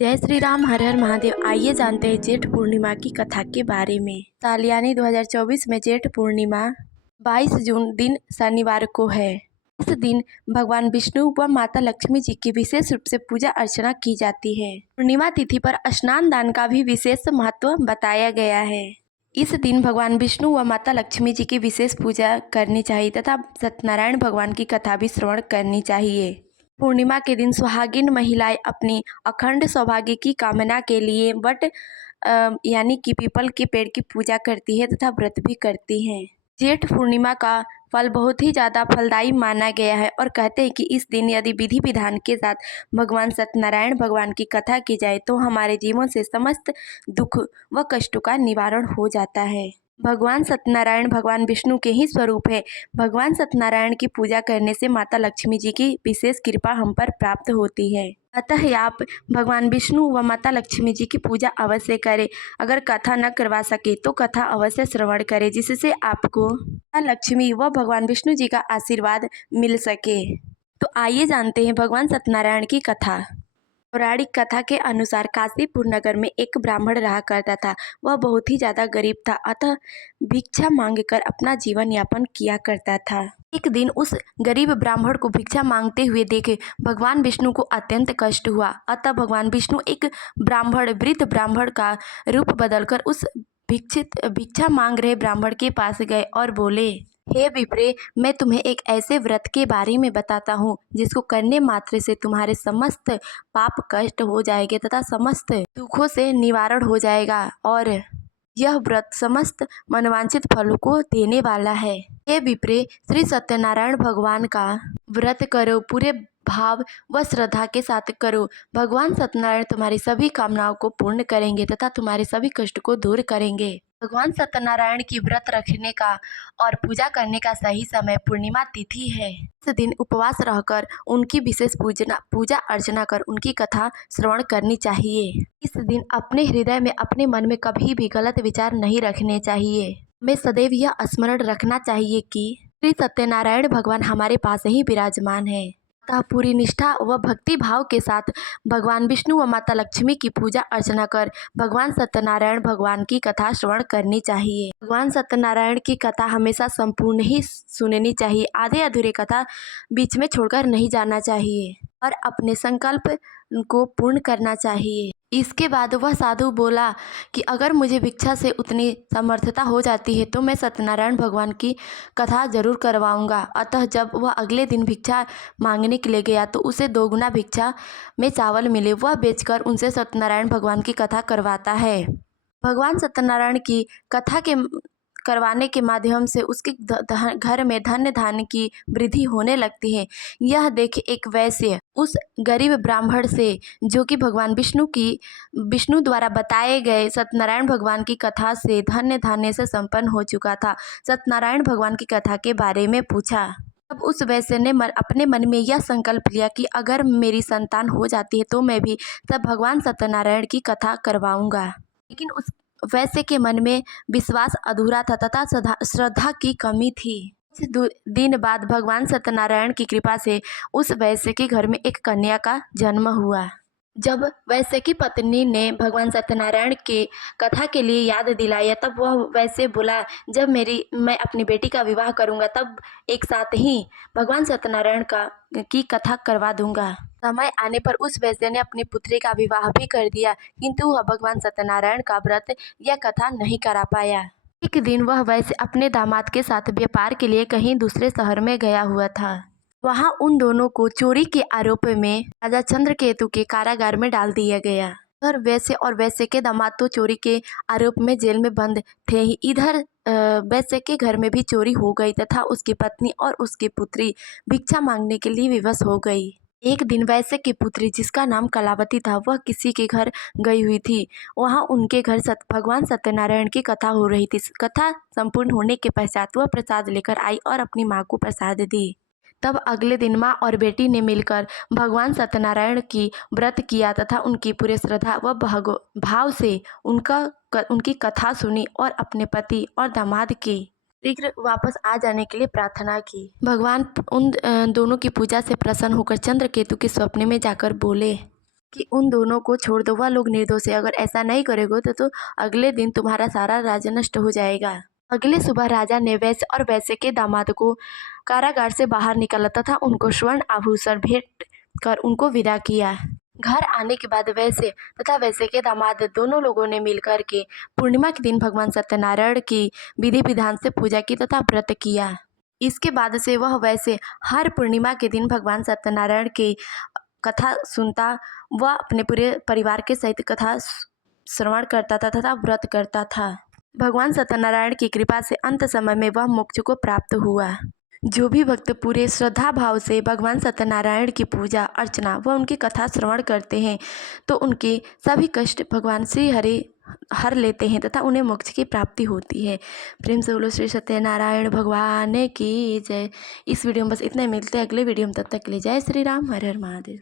जय श्री राम, हर हर महादेव। आइए जानते हैं जेठ पूर्णिमा की कथा के बारे में। साल यानी 2024 में जेठ पूर्णिमा 22 जून दिन शनिवार को है। इस दिन भगवान विष्णु व माता लक्ष्मी जी की विशेष रूप से पूजा अर्चना की जाती है। पूर्णिमा तिथि पर स्नान दान का भी विशेष महत्व बताया गया है। इस दिन भगवान विष्णु व माता लक्ष्मी जी की विशेष पूजा करनी चाहिए तथा सत्यनारायण भगवान की कथा भी श्रवण करनी चाहिए। पूर्णिमा के दिन सुहागिन महिलाएं अपनी अखंड सौभाग्य की कामना के लिए वट यानी कि पीपल के पेड़ की पूजा करती है तथा व्रत भी करती हैं। जेठ पूर्णिमा का फल बहुत ही ज़्यादा फलदायी माना गया है और कहते हैं कि इस दिन यदि विधि विधान के साथ भगवान सत्यनारायण भगवान की कथा की जाए तो हमारे जीवन से समस्त दुख व कष्टों का निवारण हो जाता है। भगवान सत्यनारायण भगवान विष्णु के ही स्वरूप है। भगवान सत्यनारायण की पूजा करने से माता लक्ष्मी जी की विशेष कृपा हम पर प्राप्त होती है। अतः आप भगवान विष्णु व माता लक्ष्मी जी की पूजा अवश्य करें। अगर कथा न करवा सके तो कथा अवश्य श्रवण करें, जिससे आपको माता लक्ष्मी व भगवान विष्णु जी का आशीर्वाद मिल सके। तो आइए जानते हैं भगवान सत्यनारायण की कथा। पौराणिक कथा के अनुसार काशीपुर नगर में एक ब्राह्मण रहा करता था। वह बहुत ही ज्यादा गरीब था, अतः भिक्षा मांगकर अपना जीवन यापन किया करता था। एक दिन उस गरीब ब्राह्मण को भिक्षा मांगते हुए देखे भगवान विष्णु को अत्यंत कष्ट हुआ। अतः भगवान विष्णु एक वृद्ध ब्राह्मण का रूप बदलकर उस भिक्षा मांग रहे ब्राह्मण के पास गए और बोले, हे विप्रे, मैं तुम्हें एक ऐसे व्रत के बारे में बताता हूँ जिसको करने मात्र से तुम्हारे समस्त पाप कष्ट हो जाएंगे तथा समस्त दुखों से निवारण हो जाएगा और यह व्रत समस्त मनवांछित फलों को देने वाला है। हे विप्रे, श्री सत्यनारायण भगवान का व्रत करो, पूरे भाव व श्रद्धा के साथ करो। भगवान सत्यनारायण तुम्हारी सभी कामनाओं को पूर्ण करेंगे तथा तुम्हारे सभी कष्ट को दूर करेंगे। भगवान सत्यनारायण की व्रत रखने का और पूजा करने का सही समय पूर्णिमा तिथि है। इस दिन उपवास रहकर उनकी विशेष पूजा अर्चना कर उनकी कथा श्रवण करनी चाहिए। इस दिन अपने हृदय में अपने मन में कभी भी गलत विचार नहीं रखने चाहिए। हमें सदैव यह स्मरण रखना चाहिए कि श्री सत्यनारायण भगवान हमारे पास ही विराजमान है। अतः पूरी निष्ठा व भक्ति भाव के साथ भगवान विष्णु व माता लक्ष्मी की पूजा अर्चना कर भगवान सत्यनारायण भगवान की कथा श्रवण करनी चाहिए। भगवान सत्यनारायण की कथा हमेशा संपूर्ण ही सुननी चाहिए। आधे अधूरे कथा बीच में छोड़कर नहीं जाना चाहिए और अपने संकल्प को पूर्ण करना चाहिए। इसके बाद वह साधु बोला कि अगर मुझे भिक्षा से उतनी समर्थता हो जाती है तो मैं सत्यनारायण भगवान की कथा जरूर करवाऊंगा। अतः जब वह अगले दिन भिक्षा मांगने के लिए गया तो उसे दोगुना भिक्षा में चावल मिले। वह बेचकर उनसे सत्यनारायण भगवान की कथा करवाता है। भगवान सत्यनारायण की कथा के करवाने के माध्यम से उसके घर में धन्य धान्य की वृद्धि होने लगती है। यह देख एक वैश्य उस गरीब ब्राह्मण से, जो कि भगवान विष्णु द्वारा बताए गए सत्यनारायण भगवान की कथा से धन्य धान्य से संपन्न हो चुका था, सत्यनारायण भगवान की कथा के बारे में पूछा। अब उस वैश्य ने अपने मन में यह संकल्प लिया कि अगर मेरी संतान हो जाती है तो मैं भी तब भगवान सत्यनारायण की कथा करवाऊंगा। लेकिन उस वैश्य के मन में विश्वास अधूरा था तथा श्रद्धा की कमी थी। कुछ दिन बाद भगवान सत्यनारायण की कृपा से उस वैश्य के घर में एक कन्या का जन्म हुआ। जब वैश्य की पत्नी ने भगवान सत्यनारायण के कथा के लिए याद दिलाया तब वह वैश्य बोला, जब मैं अपनी बेटी का विवाह करूंगा तब एक साथ ही भगवान सत्यनारायण की कथा करवा दूंगा। समय आने पर उस वैश्य ने अपनी पुत्री का विवाह भी कर दिया, किंतु वह भगवान सत्यनारायण का व्रत या कथा नहीं करा पाया। एक दिन वह वैश्य अपने दामाद के साथ व्यापार के लिए कहीं दूसरे शहर में गया हुआ था। वहां उन दोनों को चोरी के आरोप में राजा चंद्रकेतु के कारागार में डाल दिया गया। उधर वैश्य और वैश्य के दामाद तो चोरी के आरोप में जेल में बंद थे ही, इधर वैश्य के घर में भी चोरी हो गई तथा उसकी पत्नी और उसकी पुत्री भिक्षा मांगने के लिए विवश हो गई। एक दिन वैश्य की पुत्री, जिसका नाम कलावती था, वह किसी के घर गई हुई थी। वहां उनके घर भगवान सत्यनारायण की कथा हो रही थी। कथा संपूर्ण होने के पश्चात वह प्रसाद लेकर आई और अपनी माँ को प्रसाद दी। तब अगले दिन माँ और बेटी ने मिलकर भगवान सत्यनारायण की व्रत किया तथा उनकी पूरे श्रद्धा व भाव से उनकी कथा सुनी और अपने पति और दामाद के शीघ्र वापस आ जाने के लिए प्रार्थना की। भगवान उन दोनों की पूजा से प्रसन्न होकर चंद्रकेतु के स्वप्न में जाकर बोले, कि उन दोनों को छोड़ दो, वह लोग निर्दोष है, अगर ऐसा नहीं करोगे तो अगले दिन तुम्हारा सारा राज्य नष्ट हो जाएगा। अगले सुबह राजा ने वैश्य और वैश्य के दामाद को कारागार से बाहर निकाला तथा उनको स्वर्ण आभूषण भेंट कर उनको विदा किया। घर आने के बाद वैश्य तथा वैश्य के दामाद दोनों लोगों ने मिलकर के पूर्णिमा के दिन भगवान सत्यनारायण की विधि विधान से पूजा की तथा व्रत किया। इसके बाद से वह वैश्य हर पूर्णिमा के दिन भगवान सत्यनारायण की कथा सुनता व अपने पूरे परिवार के सहित कथा श्रवण करता था तथा व्रत करता था। भगवान सत्यनारायण की कृपा से अंत समय में वह मोक्ष को प्राप्त हुआ। जो भी भक्त पूरे श्रद्धा भाव से भगवान सत्यनारायण की पूजा अर्चना व उनकी कथा श्रवण करते हैं तो उनके सभी कष्ट भगवान श्री हरि हर लेते हैं तथा उन्हें मोक्ष की प्राप्ति होती है। प्रेम से बोलो श्री सत्यनारायण भगवान की जय। इस वीडियो में बस इतना ही, मिलते हैं अगले वीडियो में, तब तक के लिए जय श्री राम, हर हर महादेव।